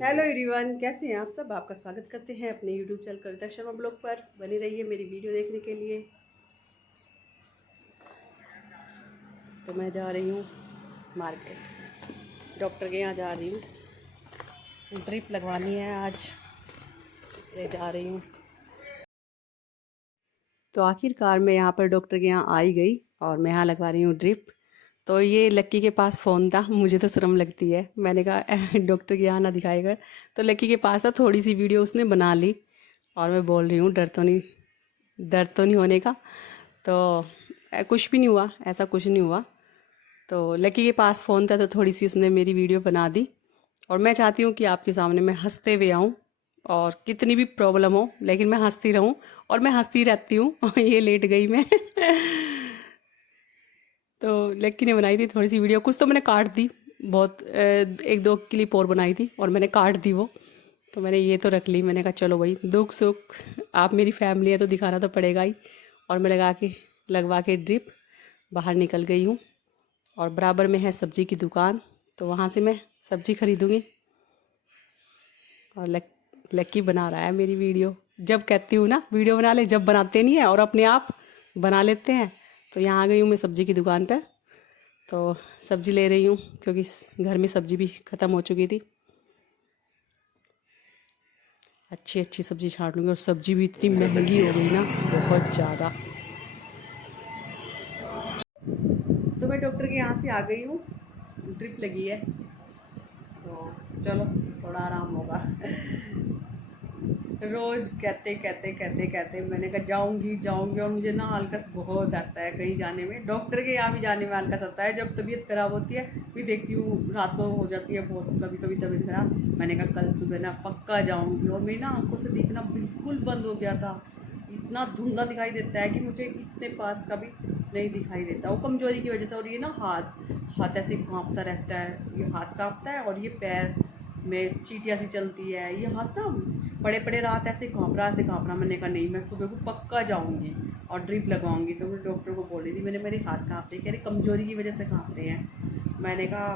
Hello everyone, कैसे हैं आप सब। आपका स्वागत करते हैं अपने YouTube channel Kavita Sharma blog पर। बने रहिए मेरी वीडियो देखने के लिए। तो मैं जा रही हूँ मार्केट, डॉक्टर के यहाँ जा रही हूँ। ड्रिप लगवानी है आज, ले जा रही हूँ। तो आखिरकार मैं यहाँ पर डॉक्टर के यहाँ आई गई और मैं यहाँ लगवा रही हूँ ड्रिप। तो ये लक्की के पास फ़ोन था, मुझे तो शर्म लगती है। मैंने कहा डॉक्टर के यहाँ ना दिखाएगा। तो लक्की के पास था, थोड़ी सी वीडियो उसने बना ली और मैं बोल रही हूँ दर्द तो नहीं होने का। तो कुछ भी नहीं हुआ, ऐसा कुछ नहीं हुआ। तो लक्की के पास फ़ोन था तो थोड़ी सी उसने मेरी वीडियो बना दी। और मैं चाहती हूँ कि आपके सामने मैं हंसते हुए आऊँ, और कितनी भी प्रॉब्लम हो लेकिन मैं हंसती रहूँ, और मैं हंसती रहती हूँ। ये लेट गई मैं। तो लक्की ने बनाई थी थोड़ी सी वीडियो, कुछ तो मैंने काट दी, बहुत एक दो क्लिप और बनाई थी और मैंने काट दी वो। तो मैंने ये तो रख ली। मैंने कहा चलो भाई, दुख सुख आप मेरी फैमिली है तो दिखाना तो पड़ेगा ही। और मैं लगवा के ड्रिप बाहर निकल गई हूँ। और बराबर में है सब्जी की दुकान, तो वहाँ से मैं सब्जी खरीदूँगी। और लक्की बना रहा है मेरी वीडियो। जब कहती हूँ ना वीडियो बना ले, जब बनाते नहीं है और अपने आप बना लेते हैं। तो यहाँ आ गई हूँ मैं सब्ज़ी की दुकान पे। तो सब्ज़ी ले रही हूँ क्योंकि घर में सब्ज़ी भी ख़त्म हो चुकी थी। अच्छी अच्छी सब्ज़ी छांट लूँगी। और सब्ज़ी भी इतनी महंगी हो गई ना, बहुत ज़्यादा। तो मैं डॉक्टर के यहाँ से आ गई हूँ, ड्रिप लगी है तो चलो थोड़ा आराम होगा। रोज़ कहते मैंने कहा जाऊंगी। और मुझे ना आलकस बहुत आता है कहीं जाने में। डॉक्टर के यहाँ भी जाने में आलकस आता है जब तबीयत ख़राब होती है। फिर देखती हूँ रात को हो जाती है बहुत, कभी कभी तबीयत ख़राब। मैंने कहा कल सुबह ना पक्का जाऊँगी। और मेरी ना आंखों से दिखना बिल्कुल बंद हो गया था, इतना धुंधला दिखाई देता है कि मुझे इतने पास का भी नहीं दिखाई देता, वो कमज़ोरी की वजह से। और ये ना हाथ ऐसे काँपता रहता है, ये हाथ काँपता है और ये पैर में चीटियाँ सी चलती है। ये हाथ ना पड़े रात ऐसे काँप रहा। मैंने कहा नहीं, मैं सुबह को पक्का जाऊँगी और ड्रिप लगवाऊँगी। तो मैं डॉक्टर को बोली थी, मेरे हाथ काँप रहे, कह रहे कमज़ोरी की वजह से काँप रहे हैं। मैंने कहा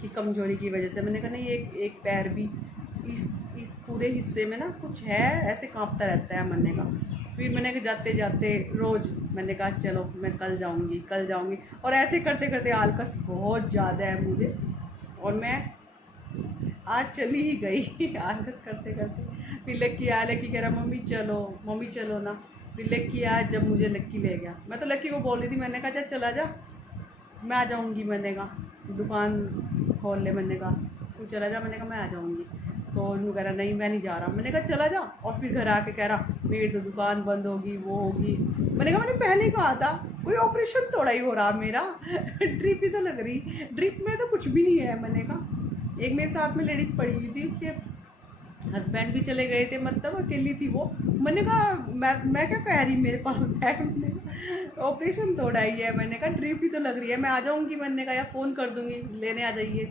कि कमज़ोरी की वजह से। मैंने कहा नहीं, एक पैर भी इस पूरे हिस्से में ना कुछ है, ऐसे काँपता रहता है। मैंने कहा फिर मैंने जाते जाते रोज़ मैंने कहा चलो मैं कल जाऊँगी। और ऐसे करते करते आलकस बहुत ज़्यादा है मुझे, और मैं आज चली ही गई। आलकस करते करते। फिर लक्की कह रहा मम्मी चलो ना। फिर लक्की आया, जब मुझे लक्की ले गया। मैं तो लक्की को बोल रही थी, मैंने कहा चला जा, मैं आ जाऊँगी। मैंने कहा दुकान खोल ले, मैंने कहा तू चला जा। मैंने कहा मैं आ जाऊँगी। तो उन्होंने कह रहा नहीं मैं नहीं जा रहा। मैंने कहा चला जा। और फिर घर आके कह रहा मेरी तो दुकान बंद होगी, वो होगी। मैंने कहा मैंने पहले कहा था, कोई ऑपरेशन थोड़ा ही हो रहा मेरा। ड्रिप ही तो लग रही, ड्रिप में तो कुछ भी नहीं है। मैंने कहा एक मेरे साथ में लेडीज़ पड़ी हुई थी, उसके हस्बैंड भी चले गए थे, मतलब अकेली थी वो। मैंने कहा मैं क्या कह रही मेरे पास बैठ। मैंने कहा ऑपरेशन थोड़ा ही है। मैंने कहा ड्रिप ही तो लग रही है, मैं आ जाऊँगी। मैंने कहा या फ़ोन कर दूँगी लेने आ जाइए।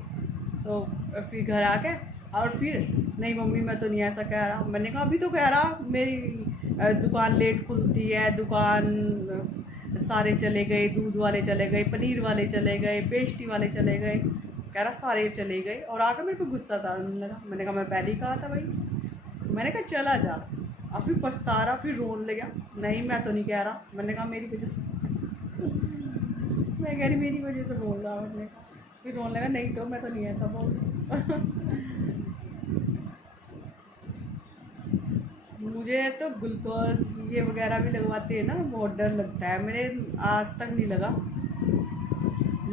तो फिर घर आ गए। और फिर नहीं मम्मी मैं तो नहीं ऐसा कह रहा। मैंने कहा अभी तो कह रहा मेरी दुकान लेट खुलती है, दुकान सारे चले गए, दूध वाले चले गए, पनीर वाले चले गए, पेस्ट्री वाले चले गए। कह रहा सारे चले गए। और आकर मेरे को गुस्सा था लगा। मैंने कहा मैं पहले ही कहा था भाई। मैंने कहा चला जा। और फिर पछता रहा, फिर रोने लगा। नहीं मैं तो नहीं कह रहा। मैंने कहा मेरी वजह से मैं कह रही मेरी वजह से बोल रहा। मैंने कहा फिर रोने लगा, नहीं तो मैं तो नहीं ऐसा बोल। मुझे तो ग्लूकोज ये वगैरह भी लगवाते हैं ना, बहुत डर लगता है। मेरे आज तक नहीं लगा,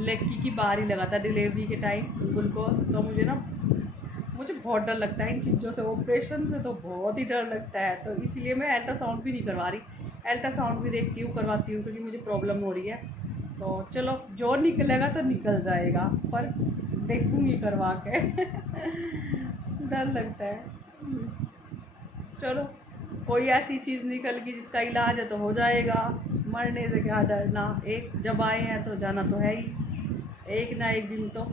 लक्की की बार ही लगा था डिलीवरी के टाइम ग्लूकोज। तो मुझे बहुत डर लगता है इन चीज़ों से, ऑपरेशन से तो बहुत ही डर लगता है। तो इसीलिए मैं अल्ट्रासाउंड भी नहीं करवा रही। अल्ट्रासाउंड भी देखती हूँ, करवाती हूँ, क्योंकि मुझे प्रॉब्लम हो रही है। तो चलो जो निकलेगा तो निकल जाएगा, पर देखूँगी करवा के। डर लगता है। चलो कोई ऐसी चीज़ निकल गई जिसका इलाज है तो हो जाएगा। मरने से क्या डरना, एक जब आए हैं तो जाना तो है ही, एक ना एक दिन तो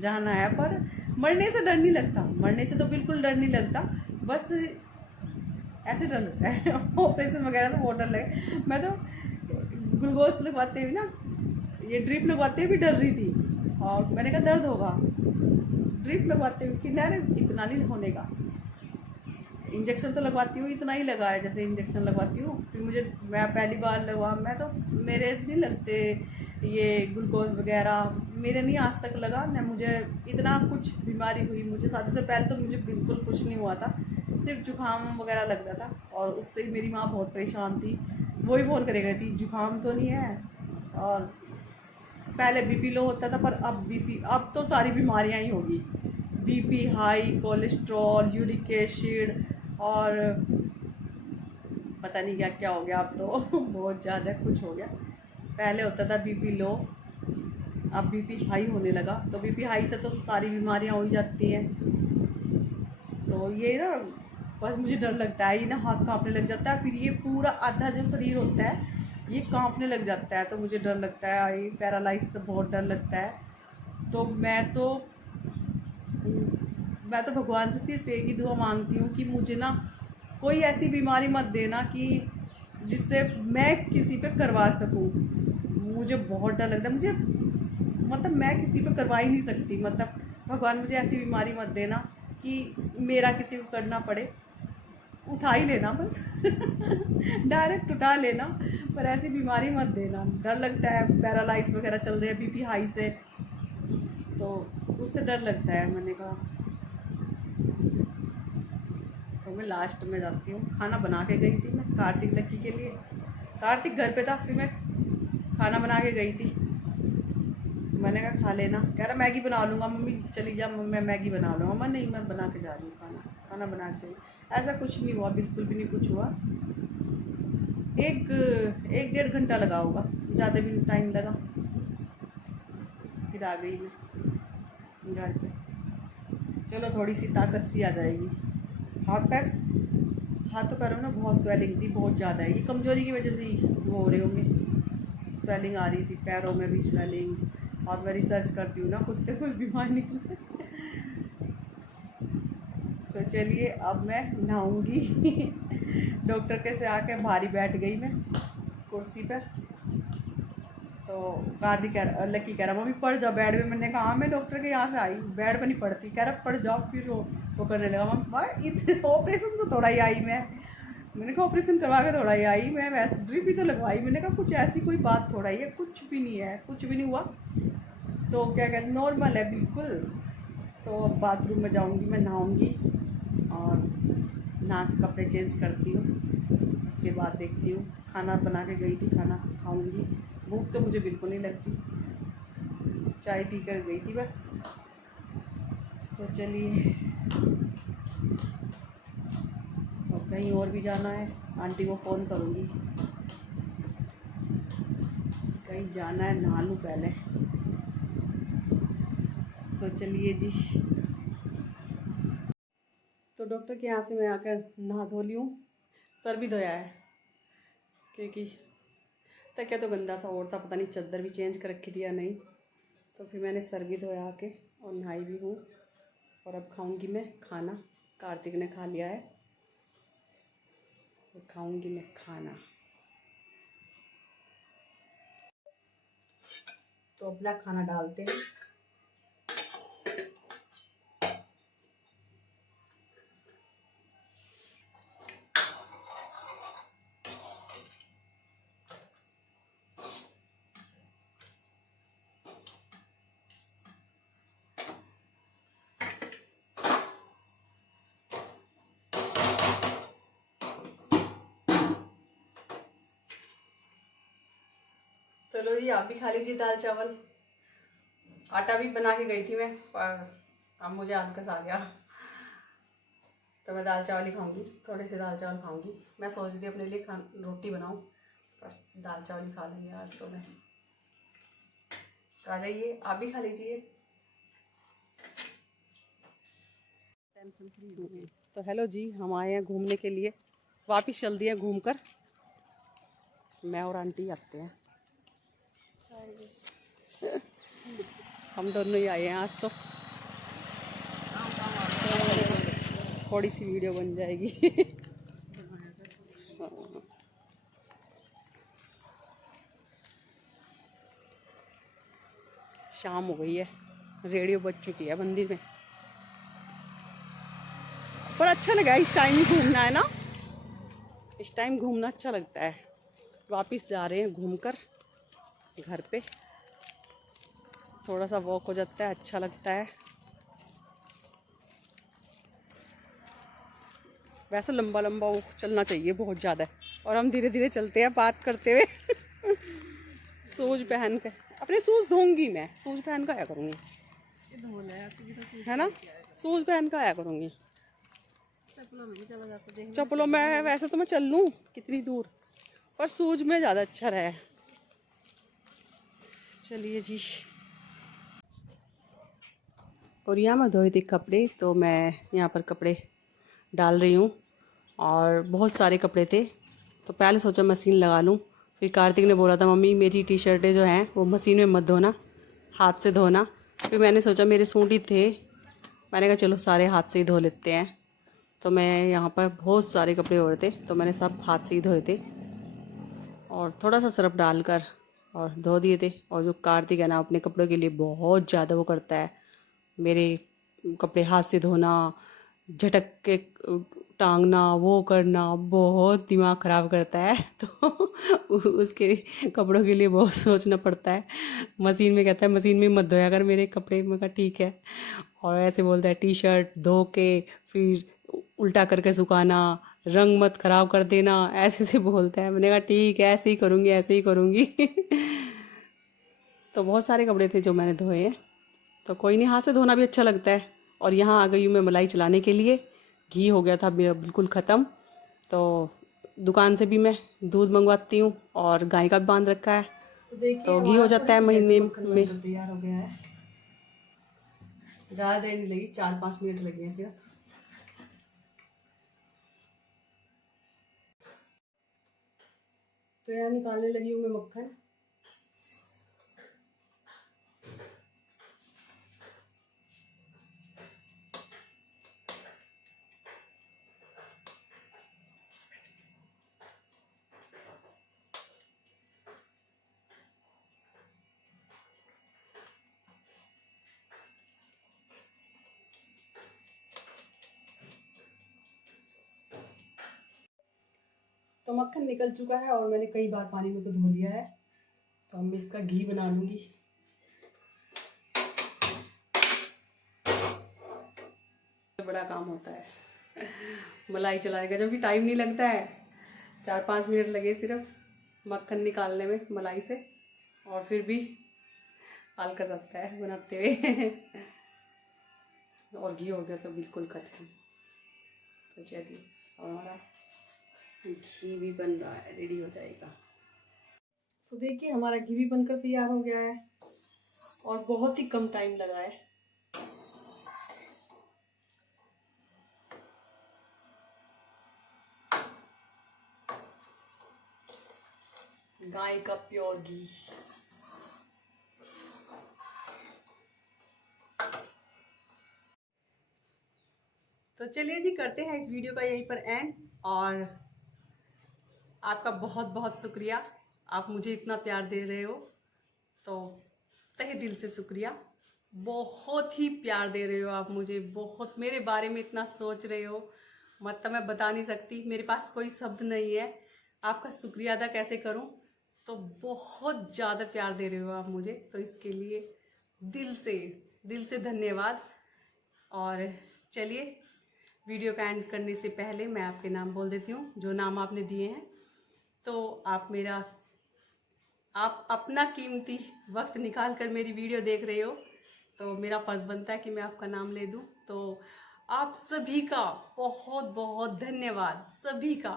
जाना है। पर मरने से डर नहीं लगता, मरने से तो बिल्कुल डर नहीं लगता। बस ऐसे डर लगता है ऑपरेशन वगैरह से बहुत डर लगे। मैं तो ग्लूकोज लगवाते हुए ना, ये ड्रिप लगवाते हुए भी डर रही थी। और मैंने कहा दर्द होगा, ड्रिप लगवाते हुए कि नहीं इतना नहीं होने का, इंजेक्शन तो लगवाती हूँ, इतना ही लगा है जैसे इंजेक्शन लगवाती हूँ। फिर मैं पहली बार लगवा, मैं तो मेरे नहीं लगते ये ग्लूकोज वगैरह, मेरे नहीं आज तक लगा ना मुझे इतना कुछ बीमारी हुई। मुझे शादी से पहले तो मुझे बिल्कुल कुछ नहीं हुआ था, सिर्फ जुकाम वगैरह लगता था, और उससे मेरी माँ बहुत परेशान थी, वही फ़ोन करे गई थी जुकाम तो नहीं है। और पहले बीपी लो होता था, पर अब बीपी, अब तो सारी बीमारियां ही होगी, BP high, cholesterol, uric acid, और पता नहीं क्या क्या हो गया अब तो बहुत ज़्यादा कुछ हो गया। पहले होता था बीपी लो, अब बीपी हाई होने लगा। तो बीपी हाई से तो सारी बीमारियां हो ही जाती हैं। तो ये ना बस मुझे डर लगता है, ये ना हाथ कांपने लग जाता है, फिर ये पूरा आधा जो शरीर होता है ये कांपने लग जाता है, तो मुझे डर लगता है, ये पैरालाइज से बहुत डर लगता है। तो मैं तो भगवान से सिर्फ एक ही दुआ मांगती हूँ कि मुझे ना कोई ऐसी बीमारी मत देना कि जिससे मैं किसी पे करवा सकूँ। मुझे बहुत डर लगता है, मुझे मतलब मैं किसी पे करवा ही नहीं सकती, मतलब भगवान मुझे ऐसी बीमारी मत देना कि मेरा किसी को करना पड़े। उठा ही लेना बस डायरेक्ट उठा लेना, पर ऐसी बीमारी मत देना। डर लगता है, पैरालाइज वगैरह चल रहे हैं बीपी हाई से, तो उससे डर लगता है। मैंने कहा तो मैं लास्ट में जाती हूँ। खाना बना के गई थी मैं कार्तिक लक्की के लिए, कार्तिक घर पे था, फिर मैं खाना बना के गई थी। मैंने कहा खा लेना, कह रहा मैगी बना लूँगा मम्मी, चली जा मैं मैगी बना लूँगा। मैं नहीं, मैं बना के जा रही हूँ खाना बना के। ऐसा कुछ नहीं हुआ, बिल्कुल भी नहीं कुछ हुआ। एक डेढ़ घंटा लगा होगा, ज़्यादा भी टाइम लगा। फिर आ गई मैं घर पे। चलो थोड़ी सी ताकत सी आ जाएगी। हाथों पैरों में बहुत स्वेलिंग थी, बहुत ज़्यादा है, ये कमज़ोरी की वजह से ही वो हो रहे होंगे। स्वेलिंग आ रही थी, पैरों में भी स्वेलिंग, और मैं रिसर्च करती हूँ ना, कुछ से कुछ बीमार निकले। तो चलिए अब मैं नहाऊंगी डॉक्टर के से आके भारी बैठ गई मैं कुर्सी पर। तो कार्तिक लकी कह रहा मम्मी पढ़ जाओ बेड में। मैंने कहा हाँ मैं डॉक्टर के यहाँ से आई, बेड पर नहीं पढ़ती। कह रहा पढ़ जाओ। फिर वो करने लगा मम्मी इतने ऑपरेशन से थोड़ा ही आई मैंने कहा ऑपरेशन करवा के थोड़ा ही आई मैं, वैसे ड्रिप भी तो लगवाई। मैंने कहा कुछ ऐसी कोई बात थोड़ा ही है, कुछ भी नहीं है, कुछ भी नहीं हुआ। तो क्या कहते नॉर्मल है बिल्कुल। तो अब बाथरूम में जाऊंगी, मैं नहाऊंगी और नहा के कपड़े चेंज करती हूँ। उसके बाद देखती हूँ, खाना बना के गई थी, खाना खाऊंगी। भूख तो मुझे बिल्कुल नहीं लगती, चाय पी कर गई थी बस। तो चलिए और कहीं और भी जाना है, आंटी को फ़ोन करूँगी। कहीं जाना है, नहा लूँ पहले। तो चलिए जी, तो डॉक्टर के यहाँ से मैं आकर नहा धो ली हूँ। सर भी धोया है क्योंकि तकिया तो गंदा सा और था, पता नहीं चादर भी चेंज कर रखी थी या नहीं। तो फिर मैंने सर भी धोया आके और नहाई भी हूँ। और अब खाऊंगी मैं खाना, कार्तिक ने खा लिया है, तो खाऊंगी मैं खाना। तो अपना खाना डालते हैं। चलो जी आप भी खा लीजिए दाल चावल। आटा भी बना के गई थी मैं, पर अब मुझे आलस आ गया, तो मैं दाल चावल ही खाऊंगी। थोड़े से दाल चावल खाऊंगी। मैं सोच रही थी अपने लिए रोटी बनाऊं, पर दाल चावल ही खा लूँगी आज तो मैं। तो आ जाइए आप भी खा लीजिए। तो हेलो जी, हम आए हैं घूमने के लिए, वापिस चल दिए घूम कर। मैं और आंटी आते हैं हम दोनों ही आए हैं आज। तो थोड़ी सी वीडियो बन जाएगी शाम हो गई है, रेडियो बज चुकी है मंदिर में। पर अच्छा लगा इस टाइम ही घूमना है ना, इस टाइम घूमना अच्छा लगता है। वापस जा रहे हैं घूमकर घर पे, थोड़ा सा वॉक हो जाता है, अच्छा लगता है। वैसे लंबा लंबा वो चलना चाहिए बहुत ज़्यादा, और हम धीरे धीरे चलते हैं बात करते हुए। शूज़ पहन के, अपने शूज़ धोऊंगी मैं, शूज़ पहन कर आया करूँगी, है ना, शूज़ पहन कर आया करूँगी। चप्पलों में वैसे तो मैं चल लूँ कितनी दूर, पर शूज़ में ज़्यादा अच्छा रहा है। चलिए जी। और यहाँ मैं धोए थे कपड़े, तो मैं यहाँ पर कपड़े डाल रही हूँ, और बहुत सारे कपड़े थे, तो पहले सोचा मशीन लगा लूँ। फिर कार्तिक ने बोला था मम्मी मेरी टी शर्टें जो हैं वो मशीन में मत धोना, हाथ से धोना। फिर मैंने सोचा मेरे सूट ही थे, मैंने कहा चलो सारे हाथ से ही धो लेते हैं। तो मैं यहाँ पर बहुत सारे कपड़े हो रहे थे, तो मैंने सब हाथ से ही धोए थे, और थोड़ा सा सर्फ डालकर और धो दिए थे। और जो कार्तिक है ना, अपने कपड़ों के लिए बहुत ज़्यादा वो करता है, मेरे कपड़े हाथ से धोना, झटक के टांगना, वो करना, बहुत दिमाग ख़राब करता है। तो उसके कपड़ों के लिए बहुत सोचना पड़ता है। मशीन में कहता है मशीन में मत धोया कर मेरे कपड़े, मैं कहा ठीक है। और ऐसे बोलता है टी शर्ट धो के फिर उल्टा करके सुखाना, रंग मत ख़राब कर देना, ऐसे से बोलता है। मैंने कहा ठीक है, ऐसे ही करूँगी, ऐसे ही करूँगी। तो बहुत सारे कपड़े थे जो मैंने धोए हैं, तो कोई नहीं, हाथ से धोना भी अच्छा लगता है। और यहाँ आ गई हूँ मैं मलाई चलाने के लिए, घी हो गया था मेरा बिल्कुल ख़त्म, तो दुकान से भी मैं दूध मंगवाती हूँ, और गाय का भी बांध रखा है, तो घी हो जाता है महीने में। तैयार हो गया है, ज़्यादा देर नहीं लगी, 4-5 मिनट लगे हैं सिर्फ। तो यहाँ निकालने लगी हूँ मैं मक्खन। तो मक्खन निकल चुका है, और मैंने कई बार पानी में को धो लिया है, तो हम इसका घी बना लूँगी। बड़ा काम होता है मलाई चलाने का, जबकि टाइम नहीं लगता है, 4-5 मिनट लगे सिर्फ मक्खन निकालने में मलाई से, और फिर भी हल्का सकता है बनाते हुए। और घी हो गया तो बिल्कुल खत्म। तो चलिए, और हमारा घी भी बन रहा है, रेडी हो जाएगा। तो देखिए हमारा घी भी बनकर तैयार हो गया है, और बहुत ही कम टाइम लगा है। गाय का प्योर घी। तो चलिए जी, करते हैं इस वीडियो का यहीं पर एंड, और आपका बहुत बहुत शुक्रिया, आप मुझे इतना प्यार दे रहे हो, तो तहे दिल से शुक्रिया। बहुत ही प्यार दे रहे हो आप मुझे, बहुत मेरे बारे में इतना सोच रहे हो, मतलब मैं बता नहीं सकती, मेरे पास कोई शब्द नहीं है आपका शुक्रिया अदा कैसे करूं। तो बहुत ज़्यादा प्यार दे रहे हो आप मुझे, तो इसके लिए दिल से धन्यवाद। और चलिए, वीडियो का एंड करने से पहले मैं आपके नाम बोल देती हूँ, जो नाम आपने दिए हैं। तो आप अपना कीमती वक्त निकाल कर मेरी वीडियो देख रहे हो, तो मेरा फ़र्ज़ बनता है कि मैं आपका नाम ले दूं। तो आप सभी का बहुत बहुत धन्यवाद, सभी का।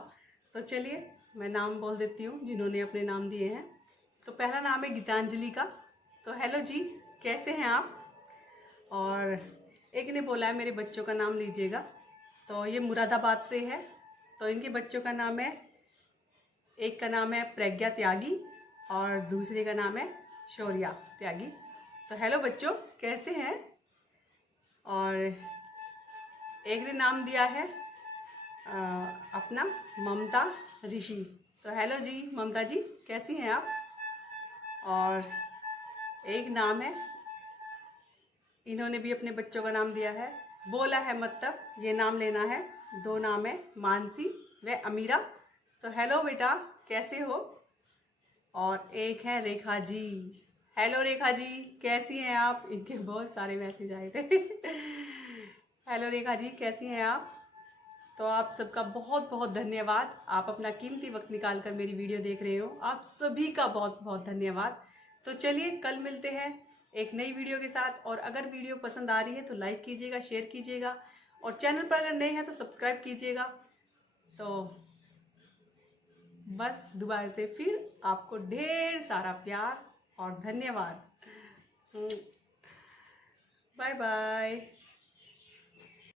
तो चलिए मैं नाम बोल देती हूँ जिन्होंने अपने नाम दिए हैं। तो पहला नाम है गीतांजलि का, तो हेलो जी, कैसे हैं आप। और एक ने बोला है मेरे बच्चों का नाम लीजिएगा, तो ये मुरादाबाद से है, तो इनके बच्चों का नाम है, एक का नाम है प्रज्ञा त्यागी, और दूसरे का नाम है शौर्या त्यागी। तो हेलो बच्चों, कैसे हैं। और एक ने नाम दिया है अपना ममता ऋषि, तो हेलो जी ममता जी, कैसी हैं आप। और एक नाम है, इन्होंने भी अपने बच्चों का नाम दिया है बोला है मतलब ये नाम लेना है। 2 नाम है, मानसी व अमीरा। तो हेलो बेटा, कैसे हो? और एक है रेखा जी। हेलो रेखा जी, कैसी हैं आप? इनके बहुत सारे मैसेज आए थे। हेलो रेखा जी, कैसी हैं आप? तो आप सबका बहुत बहुत धन्यवाद। आप अपना कीमती वक्त निकाल कर मेरी वीडियो देख रहे हो, आप सभी का बहुत बहुत धन्यवाद। तो चलिए कल मिलते हैं एक नई वीडियो के साथ। और अगर वीडियो पसंद आ रही है तो लाइक कीजिएगा, शेयर कीजिएगा, और चैनल पर अगर नए हैं तो सब्सक्राइब कीजिएगा। तो बस दोबारा से फिर आपको ढेर सारा प्यार और धन्यवाद। Bye bye.